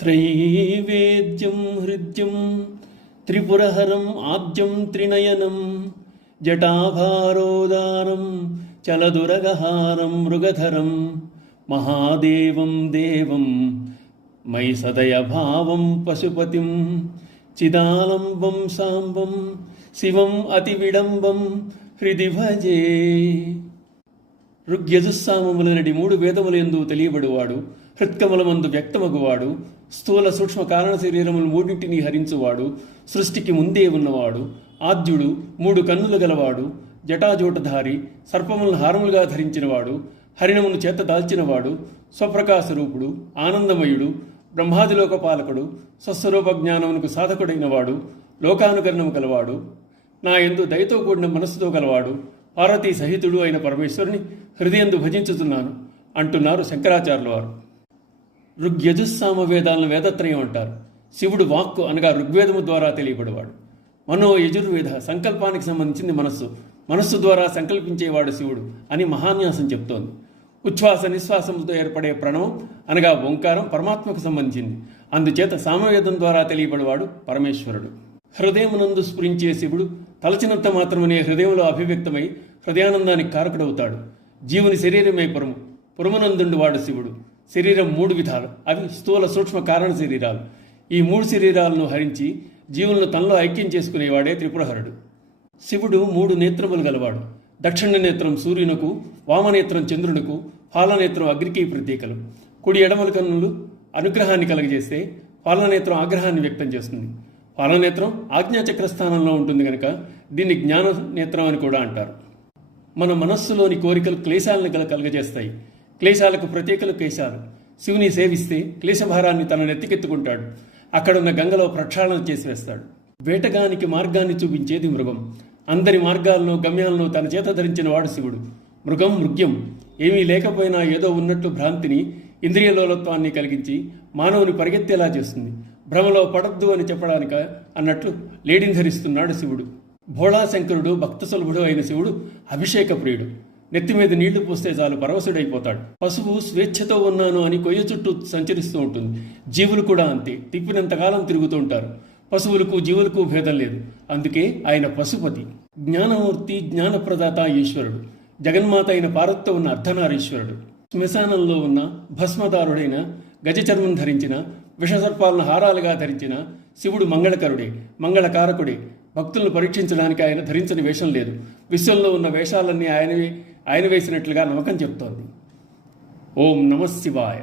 త్రైవేద్యం హృద్యం త్రిపురహరం ఆద్యం త్రినయనం జటాభారోదారం చలదురగహారం మృగధరం మహాదేవం దేవం మయి సదయ భావం పశుపతిం చిదాలంబం సాంబం శివం అతి విడంబం హృది భజే. ఋగ్యజుస్సామములనడి 3 వేదములందు తెలియబడువాడు, హృత్కమలమందు వ్యక్తమగువాడు, స్థూల సూక్ష్మ కారణ శరీరములు 3 హరించువాడు, సృష్టికి ముందే ఉన్నవాడు, ఆద్యుడు, 3 కన్నులు గలవాడు, జటాజోటధారి, సర్పములను హారములుగా ధరించినవాడు, హరిణమును చేత దాల్చినవాడు, స్వప్రకాశరూపుడు, ఆనందమయుడు, బ్రహ్మాదిలోక పాలకుడు, స్వస్వరూప జ్ఞానమునకు సాధకుడైనవాడు, లోకానుకరణము కలవాడు, నా యందు దయతో కూడిన మనస్సుతో గలవాడు, పార్వతీ సహితుడు అయిన పరమేశ్వరుని హృదయందు భజించుతున్నాను అంటున్నారు శంకరాచార్యుల వారు. ఋగ్యజుస్సామ వేదాలను వేదత్రయం అంటారు. శివుడు వాక్కు అనగా ఋగ్వేదము ద్వారా తెలియబడేవాడు. మనో యజుర్వేద సంకల్పానికి సంబంధించింది మనస్సు. మనస్సు ద్వారా సంకల్పించేవాడు శివుడు అని మహాన్యాసం చెప్తోంది. ఉచ్ఛ్వాస నిశ్వాసములతో ఏర్పడే ప్రణవం అనగా ఓంకారం పరమాత్మకు సంబంధించింది. అందుచేత సామవేదం ద్వారా తెలియబడేవాడు పరమేశ్వరుడు. హృదయమునందు స్ఫురించే శివుడు తలచినంత మాత్రమనే హృదయంలో అభివ్యక్తమై హృదయానందానికి కారకుడవుతాడు. జీవుని శరీరమే పురము, పురమునందుండు వాడు శివుడు. శరీరం 3 విధాలు. అవి స్థూల సూక్ష్మ కారణ శరీరాలు. ఈ 3 శరీరాలను హరించి జీవులను తనలో ఐక్యం చేసుకునేవాడే త్రిపురహరుడు. శివుడు 3 నేత్రములు గలవాడు. దక్షిణ నేత్రం సూర్యునకు, వామనేత్రం చంద్రునకు, పాలనేత్రం అగ్నికి ప్రతీకలు. కుడి ఎడమల కన్నులు అనుగ్రహాన్ని కలగజేస్తే పాలనేత్రం ఆగ్రహాన్ని వ్యక్తం చేస్తుంది. పాలనేత్రం ఆజ్ఞాచక్ర స్థానంలో ఉంటుంది కనుక దీన్ని జ్ఞాన నేత్రం అని కూడా అంటారు. మన మనస్సులోని కోరికలు క్లేశాలను కలగజేస్తాయి. క్లేశాలకు ప్రతీకలు కేశాలు. శివుని సేవిస్తే క్లేశభారాన్ని తన నెత్తికెత్తుకుంటాడు. అక్కడున్న గంగలో ప్రక్షాళన చేసి వేస్తాడు. వేటగానికి మార్గాన్ని చూపించేది మృగం. అందరి మార్గాలను గమ్యాలను తన చేత ధరించిన వాడు శివుడు. మృగం మృగ్యం, ఏమీ లేకపోయినా ఏదో ఉన్నట్లు భ్రాంతిని, ఇంద్రియలోలత్వాన్ని కలిగించి మానవుని పరిగెత్తేలా చేస్తుంది. భ్రమలో పడద్దు అని చెప్పడానిక అన్నట్లు లేడిని ధరిస్తున్నాడు శివుడు. భోళాశంకరుడు భక్తసులభుడు అయిన శివుడు అభిషేక ప్రియుడు. నెత్తిమీద నీళ్లు పోస్తే చాలు పరవశుడైపోతాడు. పశువు స్వేచ్ఛతో ఉన్నాను అని కొయ్య చుట్టూ సంచరిస్తూ ఉంటుంది. జీవులు కూడా అంతే, తిప్పినంతకాలం తిరుగుతూ ఉంటారు. పశువులకు జీవులకు భేదం లేదు. అందుకే ఆయన పశుపతి. జ్ఞానమూర్తి, జ్ఞానప్రదాత ఈశ్వరుడు. జగన్మాత అయిన పార్వతితో ఉన్న అర్ధనారీశ్వరుడు. శ్మశానంలో ఉన్న భస్మదారుడైన గజచర్మం ధరించిన, విషసర్పాలను హారాలుగా ధరించిన శివుడు మంగళకరుడే, మంగళకారకుడే. భక్తులను పరీక్షించడానికి ఆయన ధరించని వేషం లేదు. విశ్వంలో ఉన్న వేషాలన్నీ ఆయన వేసినట్లుగా నమ్మకం చెప్తోంది. ఓం నమః శివాయ.